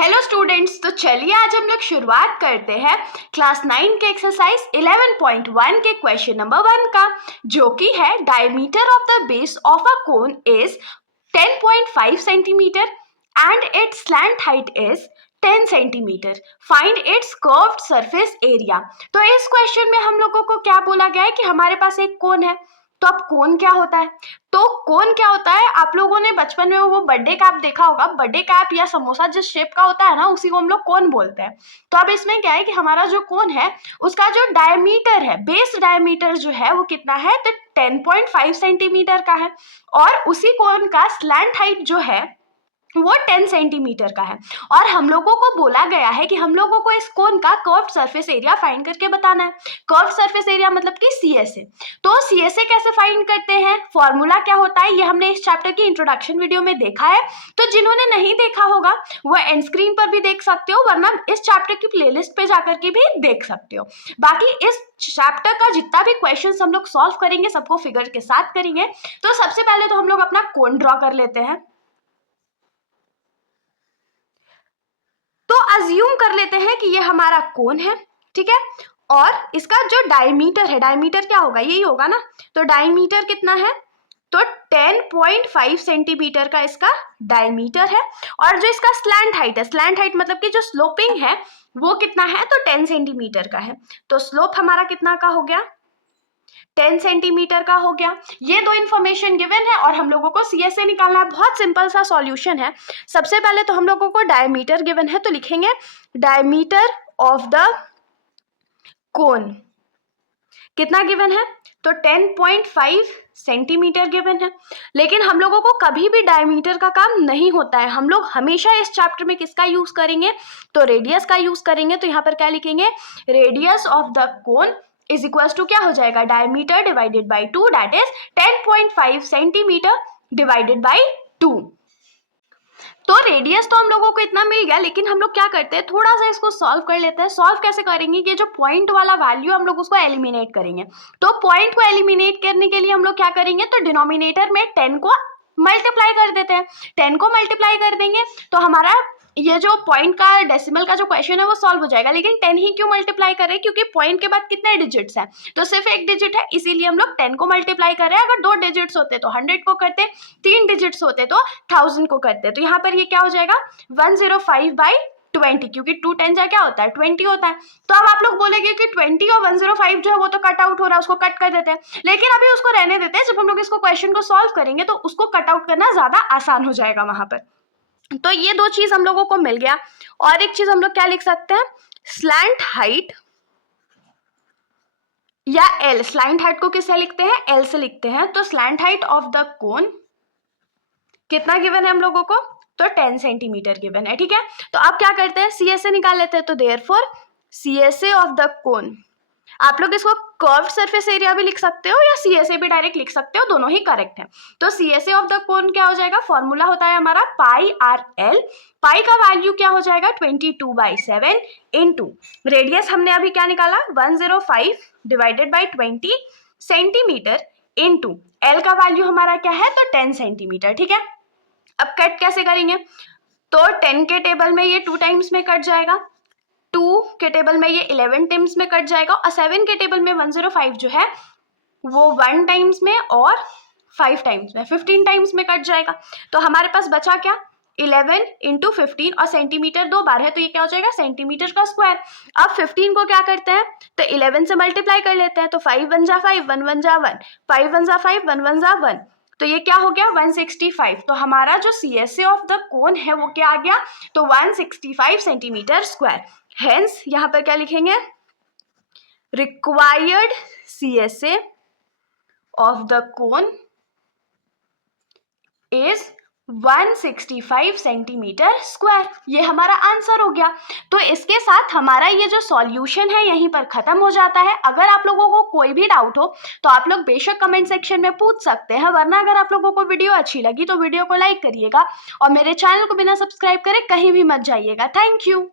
Hello students, तो चलिए आज हम लोग शुरुआत करते हैं क्लास 9 के एक्सरसाइज 11.1 के क्वेश्चन नंबर 1 का, जो कि है diameter of the base of a cone is 10.5 centimetre and it's slant height is 10 centimetre. Find its curved surface area. तो इस क्वेश्चन में हम लोगों को क्या बोला गया है कि हमारे पास एक कोन है। तो अब कोन क्या होता है? तो कोन क्या होता है, आप लोगों ने बचपन में वो बर्थडे कैप देखा होगा। बर्थडे कैप या समोसा जिस शेप का होता है ना, उसी को हम लोग कोन बोलते हैं। तो अब इसमें क्या है कि हमारा जो कोन है उसका जो डायमीटर है, बेस डायमीटर जो है वो कितना है, तो 10.5 सेंटीमीटर का है। और उसी कोन का स्लैंट हाइट जो है वो 10 सेंटीमीटर का है। और हम लोगों को बोला गया है कि हम लोगों को इस कोन का कर्व्ड सरफेस एरिया फाइंड करके बताना है। कर्व्ड सरफेस एरिया मतलब कि सीएसए। तो सीएसए कैसे फाइंड करते हैं, फॉर्मूला क्या होता है, ये हमने इस चैप्टर की इंट्रोडक्शन वीडियो में देखा है। तो जिन्होंने नहीं देखा होगा वो एंड स्क्रीन पर भी देख सकते हो, वरना इस चैप्टर की प्लेलिस्ट पे जाकर के भी देख सकते हो। बाकी इस चैप्टर का जितना भी क्वेश्चन हम लोग सॉल्व करेंगे सबको फिगर के साथ करेंगे। तो सबसे पहले तो हम लोग अपना कोन ड्रॉ कर लेते हैं। तो अज्यूम कर लेते हैं कि ये हमारा कोन है, ठीक है। और इसका जो डायमीटर है, डायमीटर क्या होगा, यही होगा ना। तो डायमीटर कितना है, तो 10.5 सेंटीमीटर का इसका डायमीटर है। और जो इसका स्लैंट हाइट है, स्लैंट हाइट मतलब कि जो स्लोपिंग है वो कितना है, तो 10 सेंटीमीटर का है। तो स्लोप हमारा कितना का हो गया, 10 सेंटीमीटर का हो गया। ये दो इंफॉर्मेशन गिवन है और हम लोगों को सीएसए निकालना है। बहुत सिंपल सा सॉल्यूशन है। सबसे पहले तो हम लोगों को डायमीटर गिवन है, तो लिखेंगे डायमीटर ऑफ द कोन कितना गिवन है, तो 10.5 सेंटीमीटर गिवन है। लेकिन हम लोगों को कभी भी डायमीटर का काम नहीं होता है। हम लोग हमेशा इस चैप्टर में किसका यूज करेंगे, तो रेडियस का यूज करेंगे। तो यहाँ पर क्या लिखेंगे, radius of the cone is equals to क्या हो जाएगा, diameter divided by 2, that is 10.5 centimetre divided by 2। तो रेडियस तो हम लोगों को इतना मिल गया, लेकिन हम लोग क्या करते हैं, थोड़ा सा इसको सॉल्व कर लेते हैं। सॉल्व कैसे करेंगे कि जो पॉइंट वाला वैल्यू हम लोग उसको एलिमिनेट करेंगे। तो पॉइंट को एलिमिनेट करने के लिए हम लोग क्या करेंगे, तो डिनोमिनेटर में 10 को मल्टीप्लाई कर देते हैं। 10 को मल्टीप्लाई कर देंगे तो हमारा ये जो पॉइंट का डेसिमल का जो क्वेश्चन है वो सॉल्व हो जाएगा। लेकिन 10 ही क्यों मल्टीप्लाई करें, क्योंकि पॉइंट के बाद कितने डिजिट्स हैं, तो सिर्फ एक डिजिट है, इसीलिए हम लोग 10 को मल्टीप्लाई कर रहे हैं। अगर 2 डिजिट्स होते तो 100 को करते, 3 डिजिट्स होते तो 1000 को करते। तो यहाँ पर ये क्या हो जाएगा, 105/20, क्योंकि 2 10 जा क्या होता है, 20 होता है। तो अब आप लोग बोलेंगे कि 20 और 105 जो है वो तो कट आउट हो रहा है, उसको कट कर देते हैं। लेकिन अभी उसको रहने देते हैं, जब हम लोग इसको क्वेश्चन को सॉल्व करेंगे तो उसको कट आउट करना ज्यादा आसान हो जाएगा वहां पर। तो ये दो चीज हम लोगों को मिल गया। और एक चीज हम लोग क्या लिख सकते हैं, स्लैंट हाइट या एल। स्लैंट हाइट को किससे लिखते हैं, एल से लिखते हैं। तो स्लैंट हाइट ऑफ द कोन कितना गिवन है हम लोगों को, तो 10 सेंटीमीटर गिवन है, ठीक है। तो अब क्या करते हैं, सीएसए निकाल लेते हैं। तो देयरफॉर सीएसए ऑफ द कोन, आप लोग इसको कर्व्ड सरफेस एरिया भी लिख सकते हो या सीएसए भी डायरेक्ट लिख सकते हो, दोनों ही करेक्ट है। तो सीएसए ऑफ द कोन क्या हो जाएगा, फॉर्मूला होता है हमारा पाई आर एल। पाई का वैल्यू क्या हो जाएगा, 22/7 इंटू रेडियस हमने अभी क्या निकाला, 105 divided by 20 centimetre into L का वैल्यू हमारा क्या है, तो 10 सेंटीमीटर, ठीक है। अब कट कैसे करेंगे, तो 10 के टेबल में ये 2 टाइम्स में कट जाएगा, 2 के टेबल में ये 11 टाइम्स में कट जाएगा, और 7 के टेबल में 105 जो है वो 1 टाइम्स में और 5 टाइम्स में 15 टाइम्स में कट जाएगा। तो हमारे पास बचा क्या, 11 इंटू 15, और सेंटीमीटर 2 बार है तो ये क्या हो जाएगा, सेंटीमीटर का स्क्वायर। अब 15 को क्या करते हैं, तो 11 से मल्टीप्लाई कर लेते हैं। तो 5 1 जा 5, 1 1 जा 1, 5 1 जा 5, 1 1 जा 1, तो ये क्या हो गया, 165। तो हमारा जो सीएसए ऑफ द कोन है वो क्या आ गया, तो 165 सेंटीमीटर स्क्वायर। हेंस यहाँ पर क्या लिखेंगे, required CSA of the cone is 165 centimetre square. ये हमारा आंसर हो गया। तो इसके साथ हमारा ये जो सॉल्यूशन है यहीं पर खत्म हो जाता है। अगर आप लोगों को कोई भी डाउट हो तो आप लोग बेशक कमेंट सेक्शन में पूछ सकते हैं, वरना अगर आप लोगों को वीडियो अच्छी लगी तो वीडियो को लाइक करिएगा और मेरे चैनल को बिना सब्सक्राइब करे कहीं भी मत जाइएगा। Thank you.